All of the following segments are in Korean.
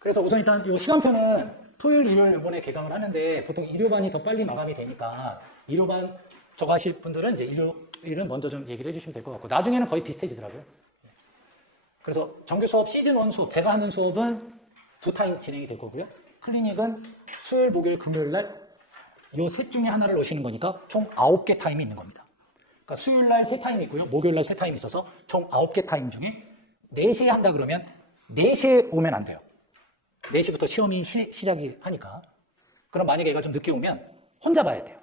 그래서 우선 일단 이 시간표는 토요일, 일요일 이번에 개강을 하는데 보통 일요반이 더 빨리 마감이 되니까 일요반 저거 하실 분들은 이제 일요일은 먼저 좀 얘기를 해주시면 될 것 같고 나중에는 거의 비슷해지더라고요. 그래서 정규 수업 시즌 1 수업 제가 하는 수업은 두 타임 진행이 될 거고요. 클리닉은 수요일, 목요일, 금요일 날 요 셋 중에 하나를 넣으시는 거니까 총 9개 타임이 있는 겁니다. 그러니까 수요일 날세 타임 있고요. 목요일 날세 타임 있어서 총 9개 타임 중에 4시에 한다 그러면 4시에 오면 안 돼요. 4시부터 시험이 시, 시작이 하니까. 그럼 만약에 애가 좀 늦게 오면 혼자 봐야 돼요.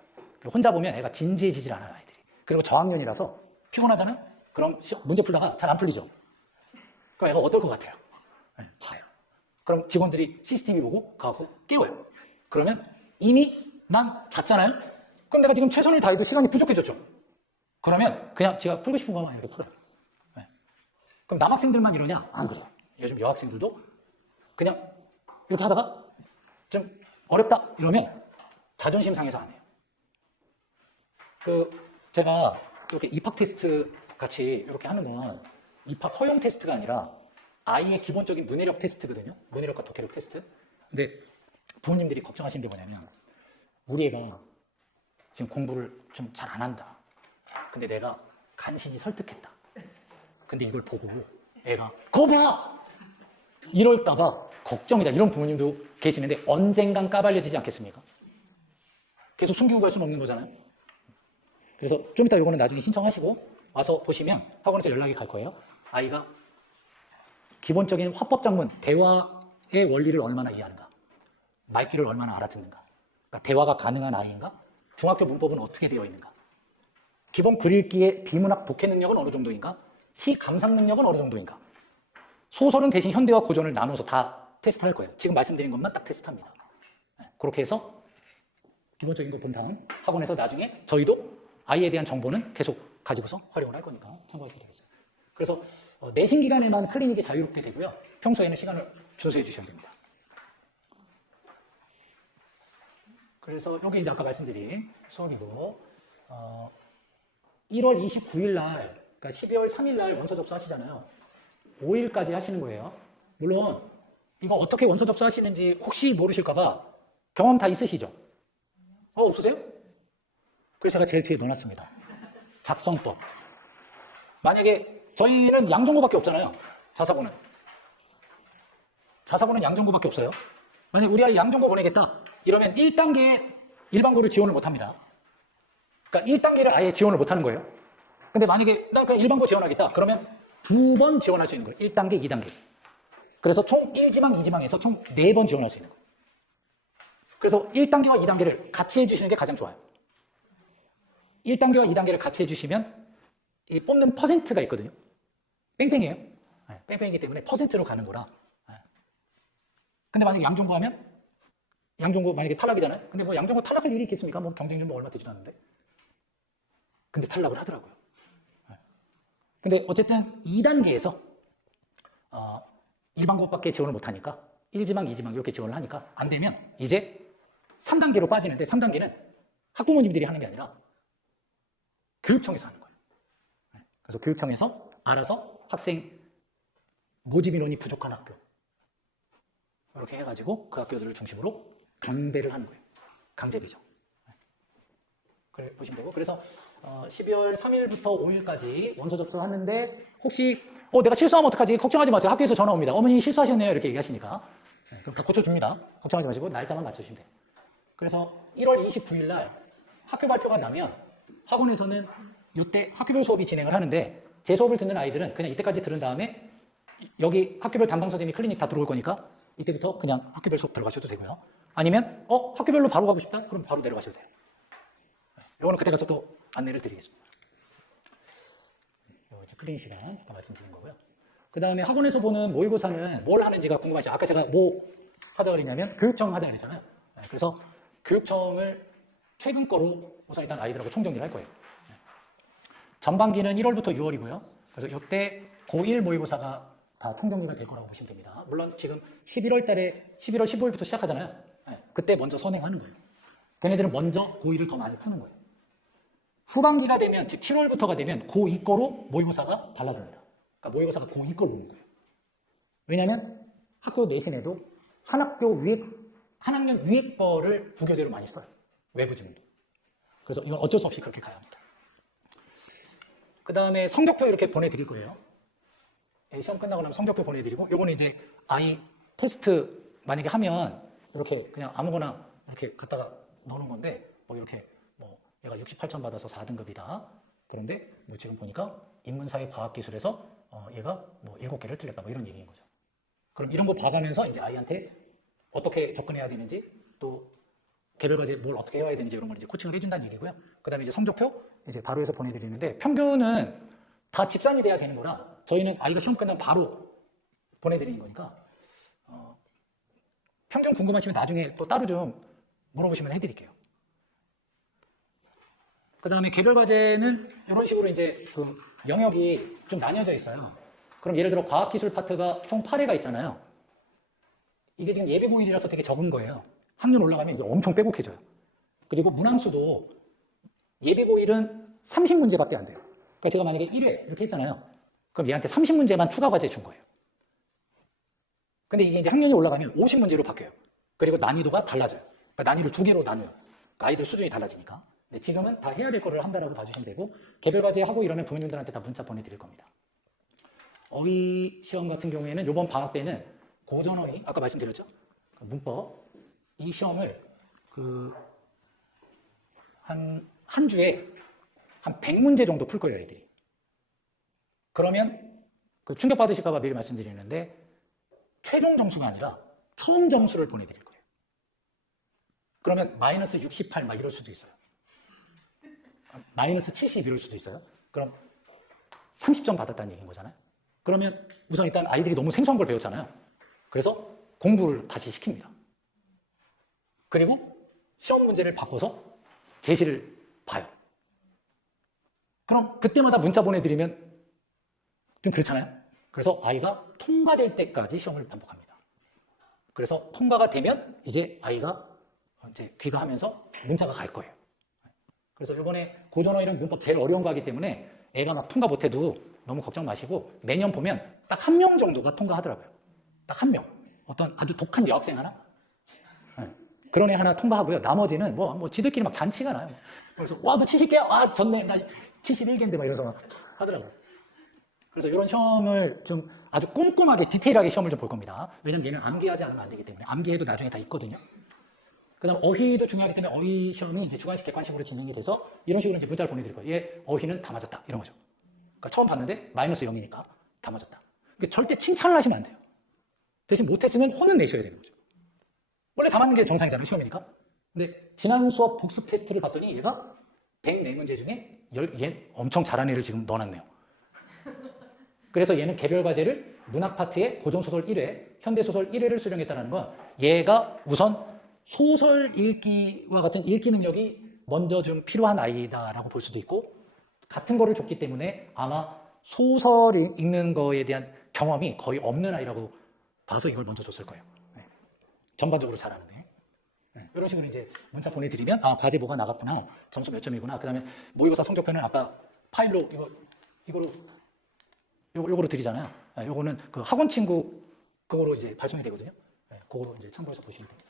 혼자 보면 애가 진지해지질 않아요, 아이들이. 그리고 저학년이라서 피곤하잖아요? 그럼 시- 문제 풀다가 잘 안 풀리죠. 그럼 애가 어떨 것 같아요? 네, 자요. 그럼 직원들이 CCTV 보고 가고 깨워요. 그러면 이미 난 잤잖아요? 그럼 내가 지금 최선을 다해도 시간이 부족해졌죠. 그러면 그냥 제가 풀고 싶은 것만 이렇게 풀어요. 네. 그럼 남학생들만 이러냐? 안 그래요. 요즘 여학생들도 그냥 이렇게 하다가 좀 어렵다 이러면 자존심 상해서 안 해요. 그 제가 이렇게 입학 테스트 같이 이렇게 하는 건 입학 허용 테스트가 아니라 아이의 기본적인 문해력 테스트거든요. 문해력과 독해력 테스트. 근데 부모님들이 걱정하시는 게 뭐냐면 우리 애가 지금 공부를 좀 잘 안 한다. 근데 내가 간신히 설득했다. 근데 이걸 보고 애가 거 봐! 이럴까봐 걱정이다. 이런 부모님도 계시는데 언젠간 까발려지지 않겠습니까? 계속 숨기고 갈 수는 없는 거잖아요. 그래서 좀 이따 요거는 나중에 신청하시고 와서 보시면 학원에서 연락이 갈 거예요. 아이가 기본적인 화법 작문, 대화의 원리를 얼마나 이해하는가, 말귀를 얼마나 알아듣는가, 그러니까 대화가 가능한 아이인가, 중학교 문법은 어떻게 되어 있는가, 기본 글읽기의 비문학 독해 능력은 어느 정도인가, 시 감상 능력은 어느 정도인가, 소설은 대신 현대와 고전을 나눠서 다 테스트할 거예요. 지금 말씀드린 것만 딱 테스트합니다. 네, 그렇게 해서 기본적인 거 본 다음 학원에서 나중에 저희도 아이에 대한 정보는 계속 가지고서 활용을 할 거니까 참고하시면 되겠어요. 그래서 어, 내신 기간에만 클리닉이 자유롭게 되고요. 평소에는 시간을 준수해 주셔야 됩니다. 그래서 여기 이제 아까 말씀드린 수업이고 어, 1월 29일 날, 그러니까 12월 3일 날 원서 접수하시잖아요. 5일까지 하시는 거예요. 물론 이거 어떻게 원서 접수하시는지 혹시 모르실까봐 경험 다 있으시죠? 어 없으세요? 그래서 제가 제일 뒤에 넣어놨습니다. 작성법. 만약에 저희는 양정고밖에 없잖아요. 자사고는. 자사고는 양정고밖에 없어요. 만약 우리 아이 양정고 보내겠다. 이러면 1단계에 일반고를 지원을 못합니다. 그러니까 1단계를 아예 지원을 못하는 거예요. 근데 만약에 나 그냥 일반고 지원하겠다. 그러면 두 번 지원할 수 있는 거예요. 1단계, 2단계. 그래서 총 1지망, 2지망에서 총 4번 지원할 수 있는 거예요. 그래서 1단계와 2단계를 같이 해주시는 게 가장 좋아요. 1단계와 2단계를 같이 해주시면 이 뽑는 퍼센트가 있거든요. 뺑뺑이에요. 네, 뺑뺑이기 때문에 퍼센트로 가는 거라. 네. 근데 만약에 양종고 하면 양종고 만약에 탈락이잖아요. 근데 뭐 양종고 탈락할 일이 있겠습니까? 뭐 경쟁률 뭐 얼마 되지도 않는데. 근데 탈락을 하더라고요. 네. 근데 어쨌든 2단계에서 어, 일반 고밖에 지원을 못하니까 1지망, 2지망 이렇게 지원을 하니까 안 되면 이제 3단계로 빠지는데 3단계는 학부모님들이 하는 게 아니라 교육청에서 하는 거예요. 네. 그래서 교육청에서 알아서 학생 모집 인원이 부족한 학교 이렇게 해가지고 그 학교들을 중심으로 강배를 하는 거예요. 강제비죠. 네. 그래 보시면 되고 그래서 어, 12월 3일부터 5일까지 원서 접수하는데 혹시 어 내가 실수하면 어떡하지? 걱정하지 마세요. 학교에서 전화 옵니다. 어머니 실수하셨네요. 이렇게 얘기하시니까 네, 그럼 다 고쳐줍니다. 걱정하지 마시고 날짜만 맞춰주시면 돼요. 그래서 1월 29일 날 학교 발표가 나면 학원에서는 이때 학교별 수업이 진행을 하는데 제 수업을 듣는 아이들은 그냥 이때까지 들은 다음에 여기 학교별 담당 선생님이 클리닉 다 들어올 거니까 이때부터 그냥 학교별 수업 들어가셔도 되고요. 아니면 어 학교별로 바로 가고 싶다? 그럼 바로 내려가셔도 돼요. 이거는 그때 가서 또 안내를 드리겠습니다. 이제 클리닉 시간 아까 말씀드린 거고요. 그 다음에 학원에서 보는 모의고사는 뭘 하는지가 궁금하시죠? 아까 제가 뭐 하자 그랬냐면 교육청 하자 그랬잖아요. 네, 그래서 교육청을 최근 거로 우선 일단 아이들하고 총정리를 할 거예요. 네. 전반기는 1월부터 6월이고요. 그래서 이때 고1 모의고사가 다 총정리가 될 거라고 보시면 됩니다. 물론 지금 11월 달에 11월 15일부터 시작하잖아요. 네, 그때 먼저 선행하는 거예요. 걔네들은 먼저 고2를 더 많이 푸는 거예요. 후반기가 되면, 즉 7월부터가 되면 고2 거로 모의고사가 달라집니다. 그러니까 모의고사가 고2 거로 오는 거예요. 왜냐하면 학교 내신에도 한 학교 위에 한 학년 위에 거를 부교재로 많이 써요. 외부 지문도. 그래서 이건 어쩔 수 없이 그렇게 가야 합니다. 그 다음에 성적표 이렇게 보내드릴 거예요. 예, 시험 끝나고 나면 성적표 보내드리고, 요거는 이제 아이 테스트 만약에 하면 이렇게 그냥 아무거나 이렇게 갖다가 넣는 건데, 뭐 이렇게 뭐 얘가 68점 받아서 4등급이다. 그런데 뭐 지금 보니까 인문사회 과학기술에서 어, 얘가 뭐 7개를 틀렸다. 뭐 이런 얘기인 거죠. 그럼 이런 거 봐가면서 이제 아이한테 어떻게 접근해야 되는지 또 개별 과제 뭘 어떻게 해야 되는지 이런 걸 이제 코칭을 해준다는 얘기고요. 그 다음에 이제 성적표 이제 바로 해서 보내드리는데 평균은 다 집산이 돼야 되는 거라 저희는 아이가 시험 끝나면 바로 보내드리는 거니까 어, 평균 궁금하시면 나중에 또 따로 좀 물어보시면 해드릴게요. 그 다음에 개별 과제는 이런 식으로 이제 그 영역이 좀 나뉘어져 있어요. 그럼 예를 들어 과학기술 파트가 총 8회가 있잖아요. 이게 지금 예비 고일이라서 되게 적은 거예요. 학년 올라가면 이게 엄청 빼곡해져요. 그리고 문항수도 예비 고일은 30문제밖에 안 돼요. 그러니까 제가 만약에 1회 이렇게 했잖아요. 그럼 얘한테 30문제만 추가 과제 준 거예요. 근데 이게 이제 학년이 올라가면 50문제로 바뀌어요. 그리고 난이도가 달라져요. 그러니까 난이도를 두 개로 나눠요. 그러니까 아이들 수준이 달라지니까. 근데 지금은 다 해야 될 거를 한다라고 봐주시면 되고 개별 과제 하고 이러면 부모님들한테 다 문자 보내드릴 겁니다. 어휘 시험 같은 경우에는 이번 방학 때는 고전 어휘 아까 말씀드렸죠? 그 문법 이 시험을 그 한 한 주에 한 100문제 정도 풀 거예요, 애들이. 그러면 그 충격 받으실까 봐 미리 말씀드리는데 최종 점수가 아니라 처음 점수를 보내 드릴 거예요. 그러면 마이너스 68 막 이럴 수도 있어요. 마이너스 70 이럴 수도 있어요. 그럼 30점 받았다는 얘기인 거잖아요. 그러면 우선 일단 아이들이 너무 생소한 걸 배웠잖아요. 그래서 공부를 다시 시킵니다. 그리고 시험 문제를 바꿔서 제시를 봐요. 그럼 그때마다 문자 보내드리면 좀 그렇잖아요. 그래서 아이가 통과될 때까지 시험을 반복합니다. 그래서 통과가 되면 이제 아이가 이제 귀가하면서 문자가 갈 거예요. 그래서 이번에 고전어 이런 문법 제일 어려운 거 하기 때문에 애가 막 통과 못해도 너무 걱정 마시고 매년 보면 딱 한 명 정도가 통과하더라고요. 딱 한 명. 어떤 아주 독한 여학생 하나? 네. 그런 애 하나 통과하고요. 나머지는 뭐, 뭐 지들끼리 막 잔치가 나요. 그래서 와, 너 70개야? 와, 졌네. 나 71개인데 막 이러면서 막 하더라고요. 그래서 이런 시험을 좀 아주 꼼꼼하게 디테일하게 시험을 좀 볼 겁니다. 왜냐면 얘는 암기하지 않으면 안 되기 때문에 암기해도 나중에 다 있거든요. 그다음 어휘도 중요하기 때문에 어휘 시험이 이제 주관식 객관식으로 진행이 돼서 이런 식으로 이제 문자를 보내드릴 거예요. 얘 어휘는 다 맞았다 이런 거죠. 그러니까 처음 봤는데 마이너스 0이니까 다 맞았다. 그러니까 절대 칭찬을 하시면 안 돼요. 대신 못했으면 혼은 내셔야 되는 거죠. 원래 다 맞는 게 정상이잖아요 시험이니까. 근데 지난 수업 복습 테스트를 봤더니 얘가 104문제 중에 열, 얘 엄청 잘한 애를 지금 넣어놨네요. 그래서 얘는 개별 과제를 문학 파트에 고전소설 1회, 현대소설 1회를 수령했다는 건 얘가 우선 소설 읽기와 같은 읽기 능력이 먼저 좀 필요한 아이다라고 볼 수도 있고 같은 거를 줬기 때문에 아마 소설 읽- 읽는 거에 대한 경험이 거의 없는 아이라고 봐서 이걸 먼저 줬을 거예요. 네. 전반적으로 잘하는데. 네. 이런 식으로 이제 문자 보내드리면 아 과제 뭐가 나갔구나 점수 몇 점이구나 그다음에 모의고사 성적표는 아까 파일로 이거 이거로 요거, 요거로 드리잖아요. 네, 요거는 그 학원 친구 그거로 이제 발송이 되거든요. 네, 그거로 이제 참고해서 보시면 됩니다.